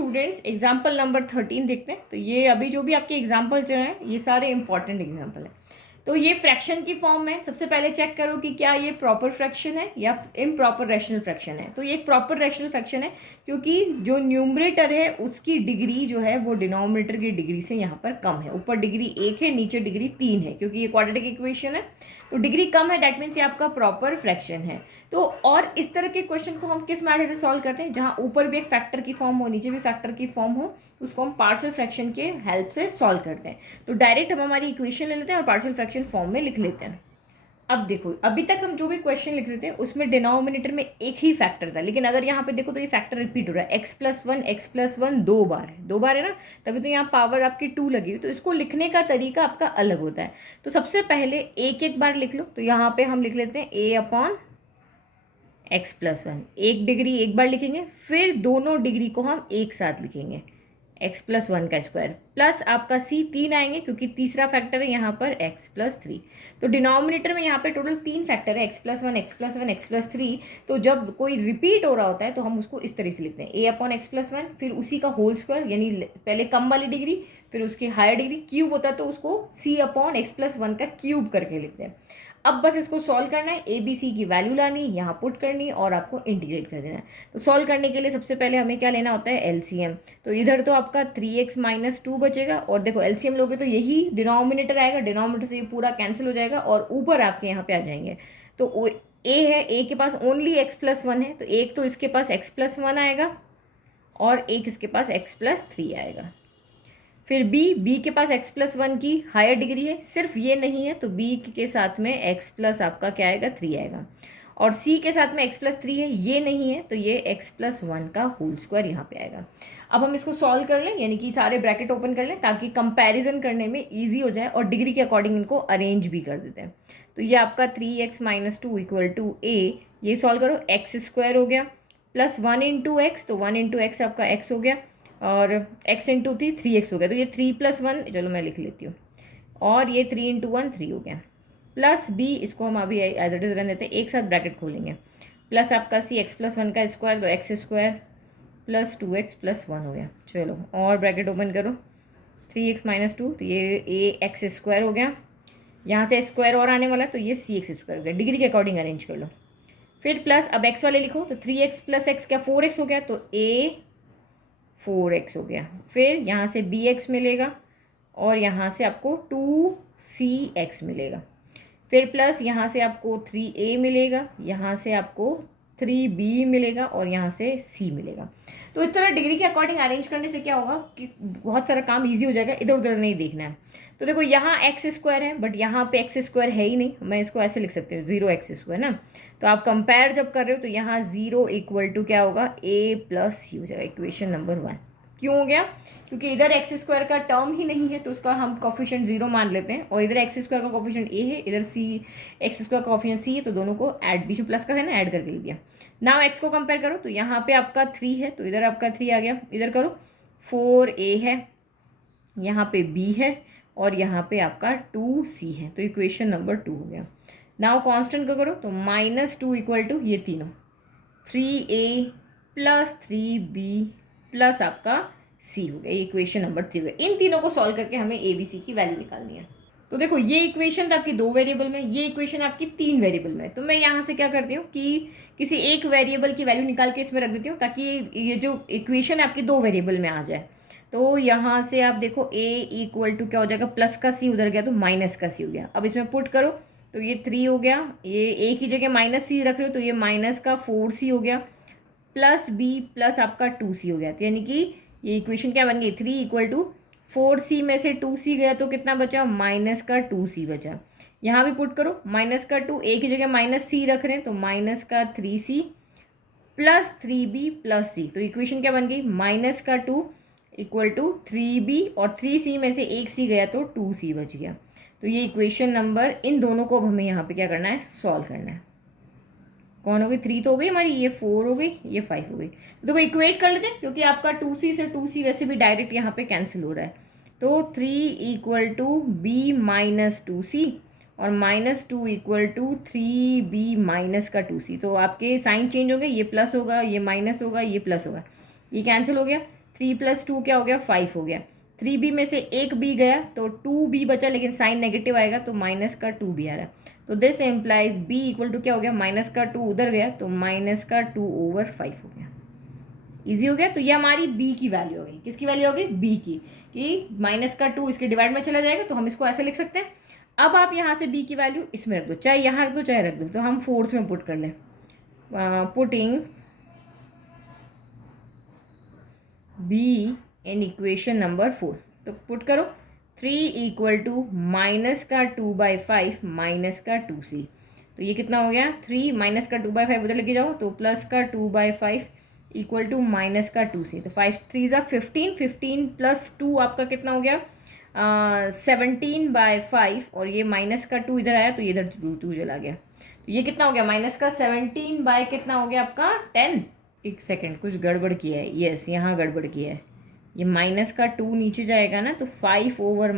Students example number 13 देखते हैं। तो ये अभी जो भी आपके एग्जाम्पल चल रहे हैं ये सारे इंपॉर्टेंट एग्जाम्पल हैं। तो ये फ्रैक्शन की फॉर्म है। सबसे पहले चेक करो कि क्या ये प्रॉपर फ्रैक्शन है या इम्प्रॉपर रैशनल फ्रैक्शन है। तो ये एक प्रॉपर रैशनल फ्रैक्शन है क्योंकि जो न्यूमरेटर है उसकी डिग्री जो है वो डिनोमिनेटर की डिग्री से यहाँ पर कम है। ऊपर डिग्री 1 है, नीचे डिग्री 3 है क्योंकि ये क्वाड्रेटिक इक्वेशन है। तो डिग्री कम है, दैट मीन्स ये आपका प्रॉपर फ्रैक्शन है। तो और इस तरह के क्वेश्चन को हम किस मेथड से सॉल्व करते हैं, जहाँ ऊपर भी एक फैक्टर की फॉर्म हो, नीचे भी फैक्टर की फॉर्म हो, उसको हम पार्शियल फ्रैक्शन के हेल्प से सॉल्व करते हैं। तो डायरेक्ट हम हमारी इक्वेशन ले लेते हैं और पार्शियल फ्रैक्शन फॉर्म में लिख लेते हैं। अब देखो, अभी तक हम जो भी क्वेश्चन लिख रहे थे उसमें डिनोमिनेटर में एक ही फैक्टर था, लेकिन अगर यहाँ पे देखो तो ये फैक्टर रिपीट हो रहा है। x+1 दो बार है ना, तभी तो यहाँ पावर आपकी 2 लगी हुई। तो इसको लिखने का तरीका आपका अलग होता है। तो सबसे पहले एक एक बार लिख लो। तो यहाँ पे हम लिख लेते हैं a/x+1। एक डिग्री एक बार लिखेंगे, फिर दोनों डिग्री को हम एक साथ लिखेंगे, x+1 का स्क्वायर प्लस आपका c 3 आएंगे क्योंकि तीसरा फैक्टर है यहाँ पर x+3। तो डिनोमिनेटर में यहाँ पे टोटल 3 फैक्टर है, x+1 x+1 x+3। तो जब कोई रिपीट हो रहा होता है तो हम उसको इस तरह से लिखते हैं a/x+1, फिर उसी का होल स्क्वायर, यानी पहले कम वाली डिग्री फिर उसकी हायर डिग्री, क्यूब होता है तो उसको c/x+1 का क्यूब करके लिखते हैं। अब बस इसको सॉल्व करना है, ए बी सी की वैल्यू लानी, यहाँ पुट करनी और आपको इंटीग्रेट कर देना है। तो सॉल्व करने के लिए सबसे पहले हमें क्या लेना होता है, एलसीएम। तो इधर तो आपका 3x-2 बचेगा और देखो एलसीएम लोगे तो यही डिनोमिनेटर आएगा, डिनोमिनेटर से ये पूरा कैंसिल हो जाएगा और ऊपर आपके यहाँ पे आ जाएंगे। तो ए है, ए के पास ओनली x+1 है, तो एक तो इसके पास x+1 आएगा और एक इसके पास x+3 आएगा। फिर बी के पास x+1 की हायर डिग्री है, सिर्फ ये नहीं है, तो बी के साथ में x+ आपका क्या आएगा, 3 आएगा। और सी के साथ में x+3 है, ये नहीं है, तो ये x+1 का होल स्क्वायर यहाँ पे आएगा। अब हम इसको सॉल्व कर लें, यानी कि सारे ब्रैकेट ओपन कर लें ताकि कंपैरिजन करने में ईजी हो जाए और डिग्री के अकॉर्डिंग इनको अरेंज भी कर देते हैं। तो ये आपका 3x-2 = a, ये सॉल्व करो, x² हो गया प्लस 1 × x, तो 1 × x आपका x हो गया और x × 3 3x हो गया। तो ये 3 + 1, चलो मैं लिख लेती हूँ, और ये 3 × 1 3 हो गया, प्लस b, इसको हम अभी एज इट इज रहने देते हैं, एक साथ ब्रैकेट खोलेंगे, प्लस आपका c x+1 का स्क्वायर, तो x² प्लस 2x + 1 हो गया। चलो और ब्रैकेट ओपन करो, 3x-2, तो ये ax² हो गया, यहाँ से स्क्वायर और आने वाला, तो ये cx² हो गया। डिग्री के अकॉर्डिंग अरेंज कर लो। फिर प्लस अब x वाले लिखो, तो 3x + x क्या 4x हो गया, तो a 4x हो गया। फिर यहाँ से bx मिलेगा और यहाँ से आपको 2cx मिलेगा। फिर प्लस यहाँ से आपको 3a मिलेगा, यहाँ से आपको 3b मिलेगा और यहाँ से c मिलेगा। तो इस तरह डिग्री के अकॉर्डिंग अरेंज करने से क्या होगा कि बहुत सारा काम इजी हो जाएगा, इधर उधर नहीं देखना है। तो देखो यहाँ x² है, बट यहाँ पे x² है ही नहीं, मैं इसको ऐसे लिख सकती हूँ 0x² ना। तो आप कंपेयर जब कर रहे हो तो यहाँ 0 = क्या होगा, a + c हो जाएगा, इक्वेशन नंबर 1। क्यों हो गया, क्योंकि इधर x² का टर्म ही नहीं है तो उसका हम कोफिशिएंट 0 मान लेते हैं, और इधर x² का कोफिशिएंट a है, इधर x² का कोफिशिएंट c है, तो दोनों को ऐड, बीच में प्लस का है ना, ऐड करके लिख दिया। नाउ x को कंपेयर करो, तो यहाँ पे आपका 3 है, तो इधर आपका 3 आ गया, इधर करो 4a है, यहाँ पे b है और यहाँ पे आपका 2c है, तो इक्वेशन नंबर 2 हो गया। नाउ कांस्टेंट को करो, तो -2 = ये तीनों, 3a + 3b प्लस आपका c हो गया, ये इक्वेशन नंबर 3 हो गया। इन तीनों को सॉल्व करके हमें a b c की वैल्यू निकालनी है। तो देखो ये इक्वेशन तो आपकी 2 वेरिएबल में, ये इक्वेशन आपकी 3 वेरिएबल में। तो मैं यहाँ से क्या करती हूँ कि किसी एक वेरिएबल की वैल्यू निकाल के इसमें रख देती हूँ ताकि ये जो इक्वेशन आपकी 2 वेरिएबल में आ जाए। तो यहाँ से आप देखो a = क्या हो जाएगा, प्लस का c उधर गया तो माइनस का c हो गया। अब इसमें पुट करो, तो ये 3 हो गया, ये a की जगह -c रख रहे हो तो ये माइनस का 4c हो गया, प्लस b प्लस आपका 2c हो गया। तो यानी कि ये इक्वेशन क्या बन गई, 3 = 4c में से 2c गया तो कितना बचा, माइनस का 2c बचा। यहाँ भी पुट करो, माइनस का 2, a की जगह -c रख रहे हैं तो माइनस का 3c plus 3b plus c। तो इक्वेशन क्या बन गई, माइनस का 2 = 3b और 3c में से एक c गया तो 2c बच गया। तो ये इक्वेशन नंबर, इन दोनों को अब हमें यहाँ पे क्या करना है, सॉल्व करना है। कौन हो गई, 3 तो हो गई हमारी, ये 4 हो गई, ये 5 हो गई। तो देखो इक्वेट कर लेते हैं, क्योंकि आपका 2c से 2c वैसे भी डायरेक्ट यहाँ पे कैंसिल हो रहा है। तो 3 = b - 2c और -2 = 3b - का 2c। तो आपके साइन चेंज हो गए, ये प्लस होगा, ये माइनस होगा, ये प्लस होगा, ये कैंसिल हो गया। 3+2 क्या हो गया 5 हो गया। 3b में से एक b गया तो 2b बचा, लेकिन साइन नेगेटिव आएगा तो माइनस का 2b आ रहा है। तो this implies b equal to क्या हो गया, माइनस का 2 उधर गया तो माइनस का 2/5 हो गया। इजी हो गया। तो ये हमारी b की वैल्यू हो गई। किसकी वैल्यू हो गई, b की, कि माइनस का 2 इसके डिवाइड में चला जाएगा तो हम इसको ऐसे लिख सकते हैं। अब आप यहाँ से b की वैल्यू इसमें रख दो, चाहे यहाँ रख दो चाहे रख दो। तो हम फोर्थ में पुट कर लें, putting b in equation number 4। तो पुट करो 3 इक्वल टू माइनस का 2/5 माइनस का 2c। तो ये कितना हो गया, 3 माइनस का 2/5 उधर लेके जाओ तो प्लस का 2/5 इक्वल टू माइनस का 2c। तो 5 3 ज़ा 15, 15 प्लस 2 आपका कितना हो गया 17/5, और ये माइनस का 2 इधर आया तो ये इधर 2 चला गया। तो ये कितना हो गया, माइनस का 17 बाय कितना हो गया आपका 10। एक सेकेंड, कुछ गड़बड़ किया है, यस यहाँ गड़बड़ किया है। ये माइनस का 2 नीचे जाएगा ना तो 5/-2 होगा,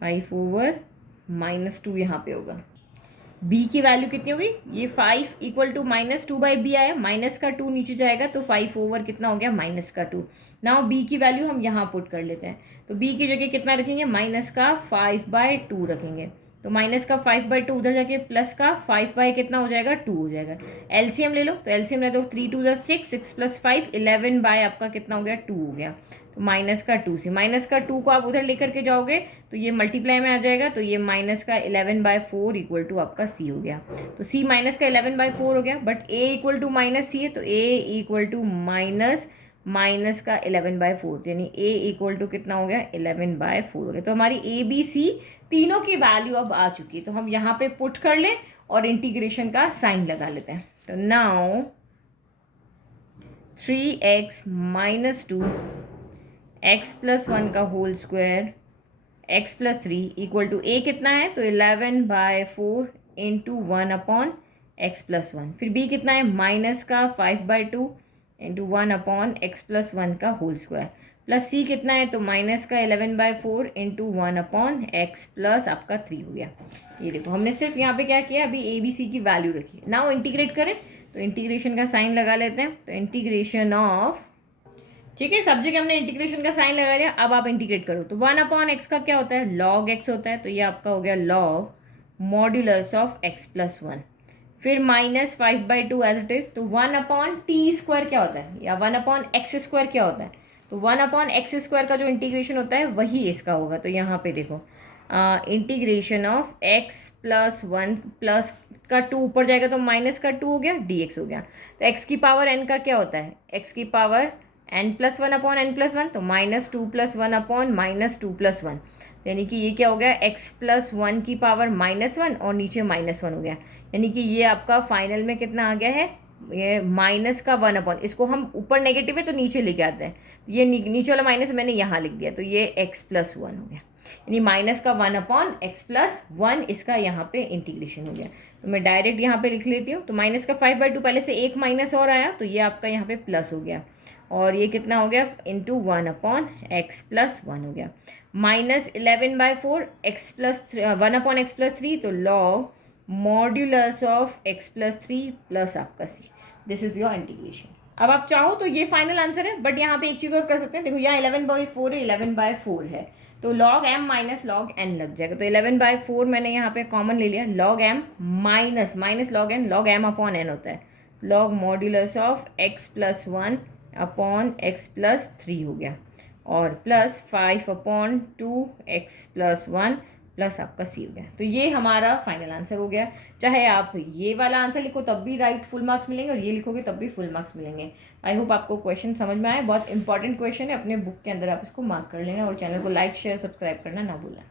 5/-2 यहाँ पे होगा। b की वैल्यू कितनी होगी, ये 5 इक्वल टू -2/b आया, माइनस का 2 नीचे जाएगा तो 5 कितना हो गया माइनस का 2। नाउ b की वैल्यू हम यहाँ पुट कर लेते हैं। तो b की जगह कितना रखेंगे, माइनस का 5/2 रखेंगे। तो माइनस का 5/2 उधर जाके प्लस का 5 कितना हो जाएगा 2 हो जाएगा। एलसीएम ले लो, तो एलसीएम ले दो 3 2 ज़ा 6, 6 + 5 11 बाय आपका कितना हो गया 2 हो गया। तो माइनस का 2 से माइनस का 2 को आप उधर लेकर के जाओगे तो ये मल्टीप्लाई में आ जाएगा, तो ये माइनस का 11/4 इक्वल टू आपका सी हो गया। तो सी माइनस का 11/4 हो गया, but A equal to minus C है तो ए इक्वल टू माइनस का 11/4, यानी ए इक्वल टू कितना हो गया 11/4 हो गया। तो हमारी ए बी सी तीनों की वैल्यू अब आ चुकी है। तो हम यहाँ पे पुट कर लें और इंटीग्रेशन का साइन लगा लेते हैं। तो नाउ 3x - 2 x + 1 का whole square x + 3 equal to a कितना है तो 11/4 इंटू 1/x + 1। फिर b कितना है माइनस का 5/2 इंटू 1/x + 1 का होल स्क्वायर, प्लस c कितना है तो माइनस का 11/4 इंटू 1/x प्लस आपका 3 हो गया। ये देखो हमने सिर्फ यहाँ पे क्या किया, अभी a b c की वैल्यू रखी है। नाउ इंटीग्रेट करें तो इंटीग्रेशन का साइन लगा लेते हैं। तो इंटीग्रेशन ऑफ, ठीक है, सब जगह हमने इंटीग्रेशन का साइन लगा लिया। अब आप इंटीग्रेट करो तो 1/x का क्या होता है log x होता है, तो ये आपका हो गया log मॉड्यूलस ऑफ x + 1। फिर माइनस 5/2 एज इट इज, तो 1/t² क्या होता है या 1/x² क्या होता है, तो 1/x² का जो इंटीग्रेशन होता है वही इसका होगा। तो यहाँ पे देखो इंटीग्रेशन ऑफ x + 1 प्लस का 2 ऊपर जाएगा तो माइनस का 2 हो गया dx हो गया। तो x की पावर n का क्या होता है, x की पावर n+1/n+1, तो -2 + 1/-2 + 1, यानी कि ये क्या हो गया x + 1 की पावर -1 और नीचे -1 हो गया। यानी कि ये आपका फाइनल में कितना आ गया है, ये माइनस का 1/, इसको हम ऊपर नेगेटिव है तो नीचे लेके आते हैं, ये नीचे वाला माइनस मैंने यहाँ लिख दिया तो ये x + 1 हो गया, यानी माइनस का 1/x + 1 इसका यहाँ पे इंटीग्रेशन हो गया। तो मैं डायरेक्ट यहाँ पे लिख लेती हूँ। तो माइनस का 5/2 पहले से एक माइनस और आया तो ये आपका यहाँ पे प्लस हो गया, और ये कितना हो गया इंटू 1/x + 1 हो गया। -11/4 x + 1/x + 3, तो log modulus of x + 3 plus आपका c। This is your integration. अब आप चाहो तो ये फाइनल आंसर है, बट यहाँ पे एक चीज़ और कर सकते हैं। देखो यहाँ 11/4 है, 11/4 है तो log m - log n लग जाएगा। तो 11/4 मैंने यहाँ पे कॉमन ले लिया, log m minus log n, log m/n होता है, log modulus of x + 1/x + 3 हो गया, और प्लस 5/2x + 1 प्लस आपका सी हो गया। तो ये हमारा फाइनल आंसर हो गया। चाहे आप ये वाला आंसर लिखो तब भी राइट फुल मार्क्स मिलेंगे, और ये लिखोगे तब भी फुल मार्क्स मिलेंगे। आई होप आपको क्वेश्चन समझ में आए। बहुत इंपॉर्टेंट क्वेश्चन है, अपने बुक के अंदर आप इसको मार्क कर लेना, और चैनल को लाइक शेयर सब्सक्राइब करना ना भूलें।